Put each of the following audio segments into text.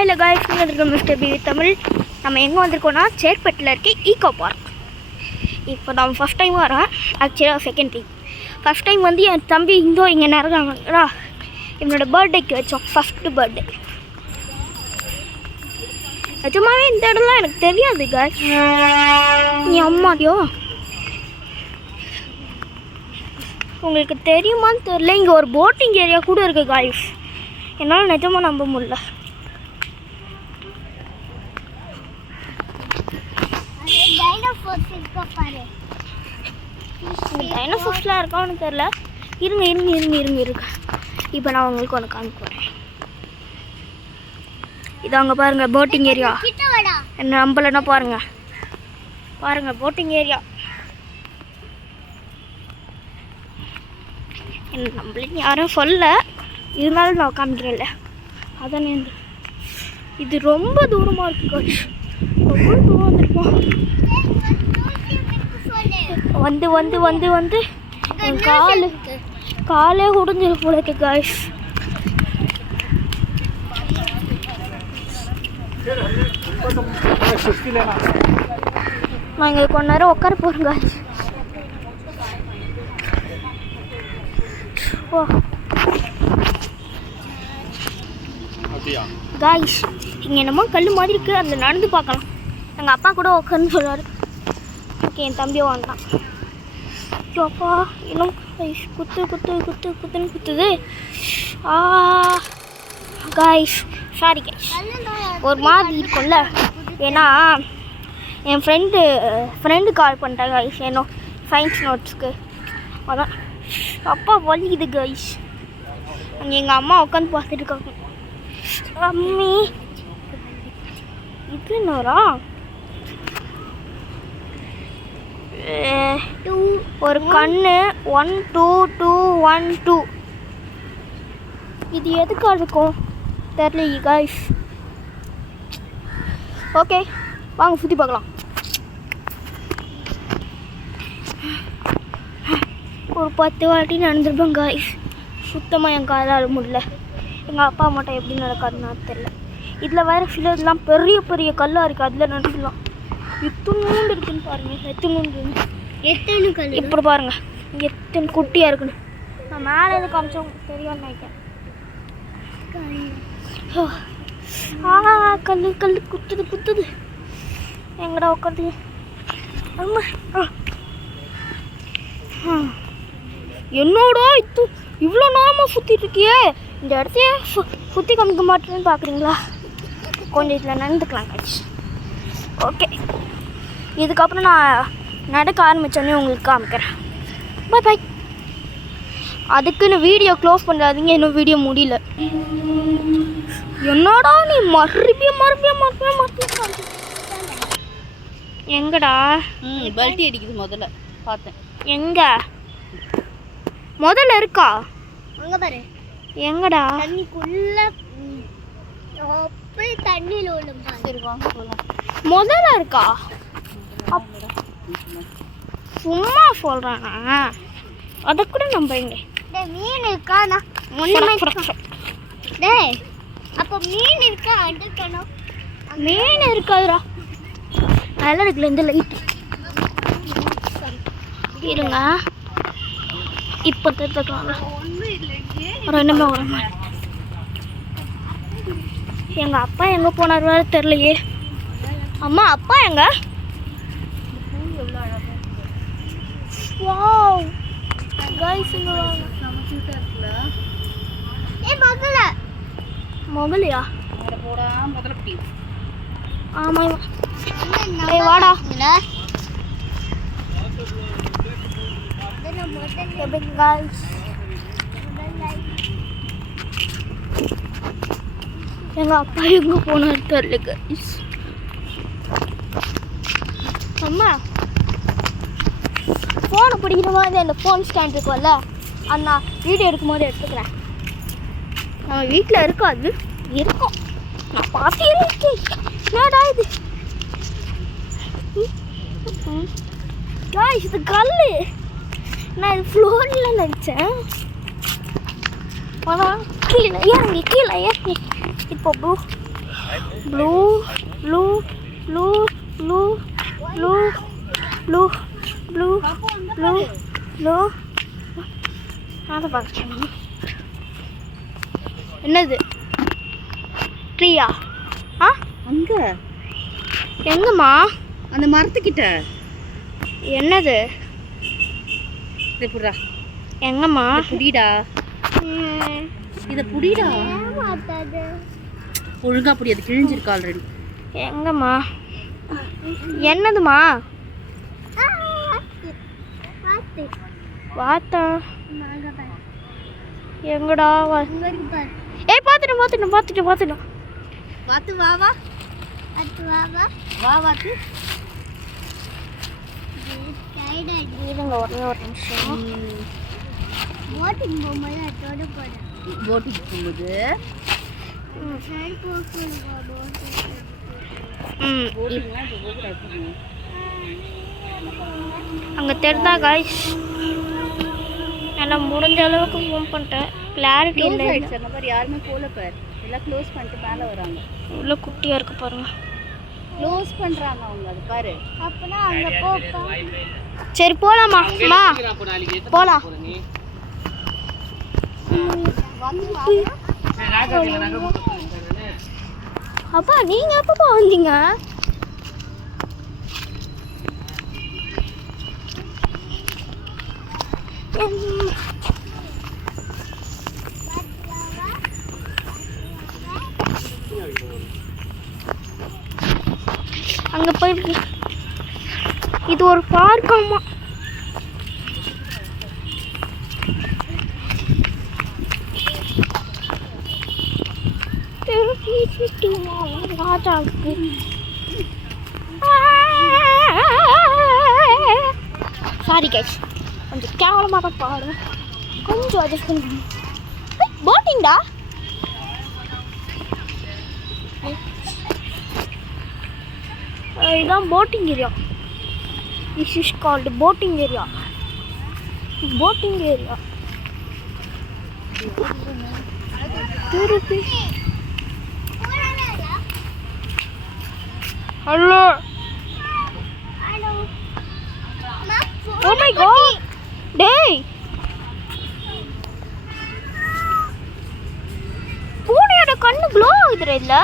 Hi guys, இருக்கோம் mister B Tamil. நம்ம எங்கே வந்திருக்கோம்னா சேட்பட்டில் இருக்க ஈகோ பார்க். இப்போ நம்ம ஃபஸ்ட் டைம் வரோம். ஆக்சுவலாக செகண்ட் டைம். ஃபஸ்ட் டைம் வந்து என் தம்பி இங்கே நிறையாங்களா என்னோடய பர்த்டேக்கு வச்சோம். ஃபஸ்ட்டு பர்த்டே நிஜமாவே இந்த இடம்லாம் எனக்கு தெரியாது காய்ஸ். நீ அம்மாடியோ உங்களுக்கு தெரியுமான்னு தெரியல. இங்கே ஒரு போட்டிங் ஏரியா கூட இருக்குது காய்ஸ். என்னால் நிஜமாக நம்ப முடியல. டைனோசர்ஸ்லாம் இருக்கான்னு தெரில. இருங்க. இப்போ நான் உங்களுக்கு ஒன்று காமிக்கிறேன். இது அங்கே பாருங்கள் போட்டிங் ஏரியா. என்ன நம்பலைன்னா பாருங்கள் போட்டிங் ஏரியா. என்ன நம்மளுக்கு யாரும் சொல்ல, இருந்தாலும் நான் காமிக்கிறேன்ல அதானே. இது ரொம்ப தூரமாக இருக்குது. ரொம்ப தூரம் வந்துருப்போம். வந்து காலே உடஞ்சிரு போல இருக்கு காய்ஸ். நான் இங்கே கொஞ்ச நேரம் உட்கார போகிறேன் காய்ஸ். ஓ காய்ஸ், இங்கே என்னமோ கல் மாதிரி இருக்குது. அதில் நடந்து பார்க்கலாம். எங்கள் அப்பா கூட உட்காந்து சொல்லுவார். ஓகே, என் தம்பியை வாங்கினான். அப்பா இன்னும் குத்துன்னு குத்துது. காய்ஸ் சாரி காய்ஸ், ஒரு மாதிரி இருக்கும்ல. ஏன்னா என் ஃப்ரெண்டு கால் பண்ணிட்டேன் காய்ஸ், என்ன சயின்ஸ் நோட்ஸ்க்கு. அதான் அப்பா வலிக்குது காய்ஸ். அங்கே எங்கள் அம்மா உட்காந்து பார்த்துட்டு இருக்காங்க. அம்மி இது என்னரா? ஒரு கண்ணு 1 2 2 1 2. இது எதுக்காக இருக்கும் தெரியல காய்ஸ். ஓகே வாங்க சுற்றி பார்க்கலாம். ஒரு 10 வாட்டி நடந்துருப்பேன் காய்ஸ். சுத்தமாக என் காலால் முடியல. எங்கள் அப்பா மட்டும் எப்படி நடக்காதுன்னு தெரில. இதில் வேறு சிலதுலாம் பெரிய கல்லாக இருக்குது. அதில் நடக்கலாம். எத்தனோண்டு இருக்குன்னு பாருங்கள். எத்தனை கல் இப்படி பாருங்கள். எத்தனை குட்டியாக இருக்குன்னு. நான் மேலே எது காமிச்சோம் தெரியும்னு நினைக்கிறேன். கல் குத்துது. எங்கடா உட்காந்து அம்மா. என்னோட இவ்வளோ நேரமாக சுற்றிட்டு இருக்கியே. இந்த இடத்தையே சுற்றி காமிக்க மாட்டேன்னு பார்க்குறீங்களா? கொஞ்சம் இதில் நடந்துக்கலாம் காய்ச்சி. ஓகே, இதுக்கப்புறம் நான் நடக்க ஆரம்பித்தோன்னே உங்களுக்கு காமிக்கிறேன். பை. அதுக்குன்னு வீடியோ க்ளோஸ் பண்ணுறாதீங்க. இன்னும் வீடியோ முடியல. என்னடா நீ மறுபடியும் எங்கடா பல்ட்டி அடிக்குது? முதல்ல பார்த்தேன். எங்க முதல்ல இருக்கா? அங்கே பாரு. எங்கடா? தண்ணிக்குள்ள தண்ணியில் விழும். சரி வாங்க போகலாம். முதல்ல இருக்கா? சும்மா சொல்கிறேன்னா அதை கூட நம்புறீங்க. மீன் இருக்கா? டேய் அப்போ மீன் இருக்கா? அடுக்கணும். மீன் இருக்காதுடா. நல்லா இருக்குல்ல இந்த லைட். இருங்க இப்போ தெரிஞ்சுக்கலாம். ரெண்டுமே வர மாதிரி. எங்கள் அப்பா எங்கே போனார் வேறு தெரிலையே. அம்மா அப்பா எங்க? வாவ் गाइस இங்க வாங்க. முதலையா? போடா முதல்ல ப்ளீஸ். ஆமா ஏய் வாடா. Hey guys. எங்க அப்பா எங்க போனாரு தெரியல guys. அம்மா ஃபோனை பிடிக்கிற மாதிரி அந்த ஃபோன் ஸ்டாண்ட் இருக்கும்ல, அது நான் வீடியோ எடுக்கும் போது எடுத்துக்கிறேன். நம்ம வீட்டில் இருக்காது, இருக்கும். நான் பார்த்தே இருக்கேன். என்னடா இது? இது கல். நான் இது ஃப்ளோரில் நினச்சேன். ஆனால் கீழே இறங்கி இப்போ ப்ரூ blue blue blue blue blue blue blue blue blue அதை பார்க்க என்னது ட்ரீயா? ஆ அங்க எங்கம்மா? அந்த மரத்துக்கிட்ட. என்னது இதை புடுறா. எங்கம்மா? புடிடா. இதை புடிடா. ஒழுங்கா புடி, அது கிழிஞ்சிருக்கு ஆல்ரெடி. எங்கம்மா? என்னதுமா? வாத்தா எங்கடா? ஏய் பார்த்துட்டேன் பார்த்துட்டேன் பார்த்துட்டேன் பார்த்துட்டேன். வாத்து வா வா. வா வாத்து. இருங்க ஒரே ஒரு நிமிஷம். போட்டிங் போகும்போது அங்கே தெரிந்தா காய்ஸ் எல்லாம் முடிஞ்ச அளவுக்கு ஃபோன் பண்ணிட்டேன். கிளாரிட்டி இல்லை. அந்த மாதிரி யாருமே போல பாரு. எல்லாம் க்ளோஸ் பண்ணிட்டு மேலே வராங்க. உள்ள குட்டியாக இருக்கு பாருங்க. க்ளோஸ் பண்ணுறாங்க அவங்க. அது பாரு. அப்போனா அங்கே போப்பா. சரி போகலாமா? அம்மா போகலாம். அப்பா நீங்கள் எப்பப்பா வந்தீங்க? அங்கே போயிருக்கு. இது ஒரு பார்க்காமா? ராஜாவுக்கு சாரி கைஸ், கொஞ்சம் கேவலமாக தான் பாடுவேன். கொஞ்சம் அட்ஜஸ்ட் பண்ணி. போட்டிங்டா இதுதான் boating area. This is called boating area. Boating area. திருப்பி ஹலோ. ஓ மை காட் டேய், பூனையோட கண்ணு க்ளோ ஆகுதுடா. இல்ல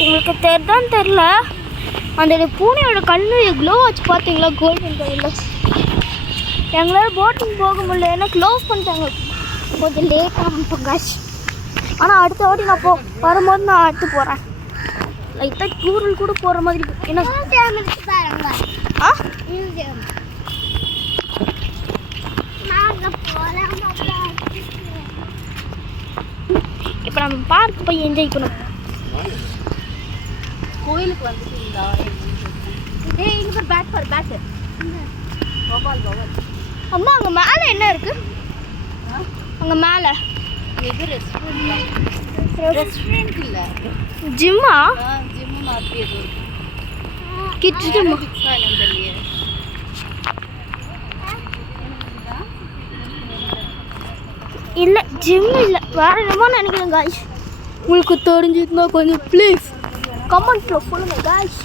உங்களுக்கு தெரிதான் தெரில, அந்த பூனையோட கண்ணு க்ளோ ஆச்சு பார்த்தீங்களா? கோல்டன் கலரில். எங்களால் போட்டிங் போக முடியல, ஏன்னா க்ளோஸ் பண்ணிட்டாங்க. கொஞ்சம் லேட்டாக பங்காச்சு. ஆனால் அடுத்த வாட்டி நான் வரும்போது நான் அடுத்து போகிறேன். லைட்டாக டூரில் கூட போகிற மாதிரி இருக்கு. ஏன்னா ஆ இப்போ நம்ம பார்க் போய் என்ஜாய் பண்ணணும். கோயிலுக்கு வந்துட்டீங்களா? ஏய் இங்க பாரு, பேக் பாரு, பேக். கோபால் கோபால். அம்மா அங்கே மேலே என்ன இருக்கு? அங்கே மேலே இது ரெஸ்டாரண்ட் இல்லை, ஜிம்மா? ஜிம்மு மாதிரி ஏதோ இருக்கு. கிட்ஸ் ஜிம் தெரியல. இல்லை ஜிம் இல்லை, வேற என்னமோ நினைக்கிறேன் காய்ஸ். உங்களுக்கு தெரிஞ்சுதுன்னா கொஞ்சம் ப்ளீஸ் கமெண்ட்ல சொல்லுங்க காய்ஸ்.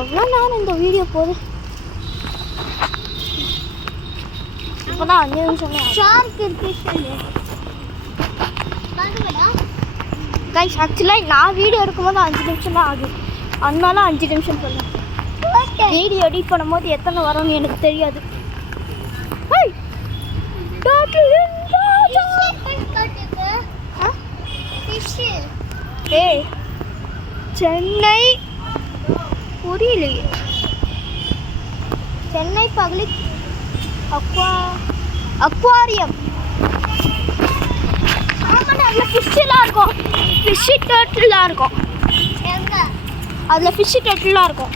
எவ்வளோ நேரம் இந்த வீடியோ போகுது? இப்போதான் 5 நிமிஷம் கைஸ். ஆக்சுவலாக நான் வீடியோ எடுக்கும்போது 5 நிமிஷம் தான் ஆகுது, அதனால 5 நிமிஷம் சொல்லுங்கள். வீடியோ எடிட் பண்ணும்போது எத்தனை வரும்னு எனக்கு தெரியாது. ஏய் சென்னை புரியலையே. Chennai public aquarium. ஆமாம், அதில் ஃபிஷ்ஷெல்லாம் இருக்கும். ஃபிஷ்ஷு டர்ட்டிலாம் இருக்கும். அதில் ஃபிஷ்ஷு டர்ட்டிலாம் இருக்கும்.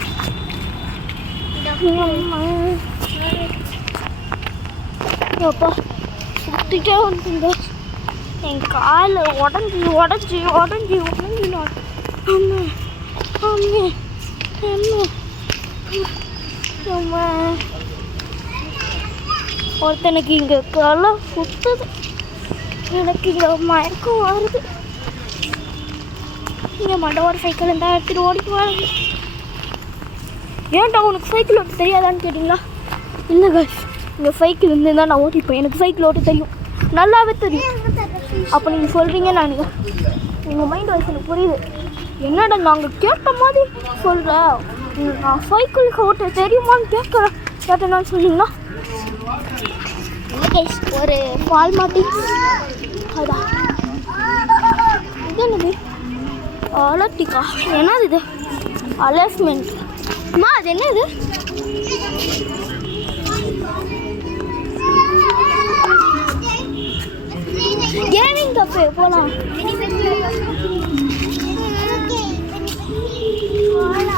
அப்பா சுத்திட்டே வந்துங்க என் கால் உடஞ்சி உடஞ்சி உடஞ்சி உடஞ்சி நான் அம்மா அம்மா அம்மா அம்மா ஒருத்தனுக்கு இங்கே காலை சுத்துது, எனக்கு இங்கே மயக்கம் வருது. இங்கே மண்டவோட சைக்கிள் இருந்தால் எடுத்துகிட்டு ஓடிக்குவாங்க. ஏன்டா உனக்கு சைக்கிள் ஓட்ட தெரியாதான்னு கேட்டிங்களா? இல்லை கைஸ், இங்கே சைக்கிள் இருந்து தான் நான் ஓட்டிப்பேன். எனக்கு சைக்கிள் ஓட்ட தெரியும், நல்லாவே தெரியும். அப்போ நீங்கள் சொல்கிறீங்க, நான் உங்கள் மைண்ட் வாய்ஸ் எனக்கு புரியுது. என்னடா நாங்கள் கேட்ட மாதிரி சொல்கிறேன், நான் சைக்கிளுக்கு ஓட்ட தெரியுமான்னு கேட்டேன்னு சொன்னீங்கன்னா இல்லை கைஸ், ஒரு பால் மாட்டி அதான் இது என்னது அலர்டிக்கா, என்னது இது அலர்ஸ்மெண்ட் அம்மா, அது என்ன இது? கேமிங் கஃபே போகலாம்.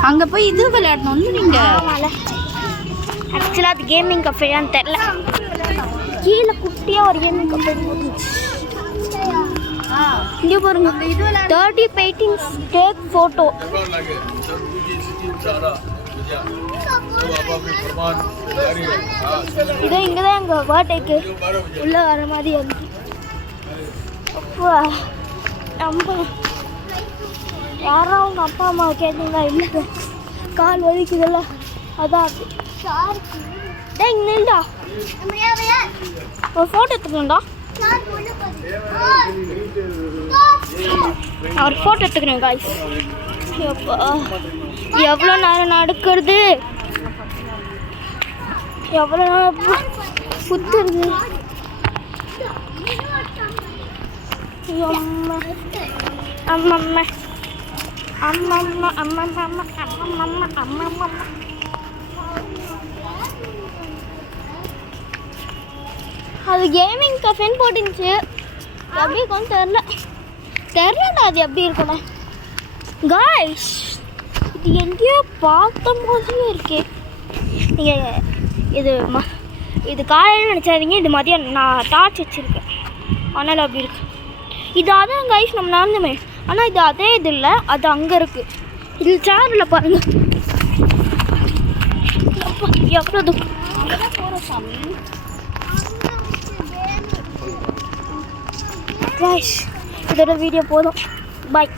அங்க போய் இது விளையாடணும்னு நீங்க. ஆக்சுவலாக அது கேமிங் கஃபேயான்னு தெரில, கீழே குட்டியாக ஒரு கேமிங் கஃபே போட்டுச்சு. இங்கே பாருங்க, 30 பெயிண்டிங்ஸ் டேக் ஃபோட்டோ. இதோ இங்கே தான் எங்கள் பர்த்டேக்கு உள்ளே வர மாதிரி இருந்துச்சு. அப்பா அம்மா, யாரும் அவங்க அப்பா அம்மாவை கேட்டீங்களா? இல்லை, கால் வலிக்குதுல்ல, அதான் அது. டே இங்கே இல்லைடா, ஒரு ஃபோட்டோ எடுத்துக்கணும்டா. ஒரு ஃபோட்டோ எடுத்துக்கிறேன் காய்ஸ். எப்பா எவ்வளோ நேரம் நடக்கிறது, எவ்வளோ நேரம் சுத்துறது. அம்மா அம்மம்மா அம்மம்மா அம்மம்மா அம்மம்மா அம்மம்மா. அது கேமிங் கஃபேன்னு போட்டுருந்துச்சு, எப்படி இருக்கும்னு தெரிலடா, அது எப்படி இருக்கும்னு. காய்ஸ், இது எங்கேயோ பார்த்த மாதிரியே இருக்கே. நீங்கள் இது காலையில் நினச்சாதீங்க, இது மதியம் நான் டார்ச் வச்சுருக்கேன், அதனால் அப்படி இருக்கு. இது அதான் கைஸ் நம்ம நடந்துமே, ஆனால் இது அதே இது இல்லை, அது அங்கே இருக்குது. இதில் சேரில் பாருங்கள் எவ்வளோ கைஸ். இதோட வீடியோ போதும், பாய்.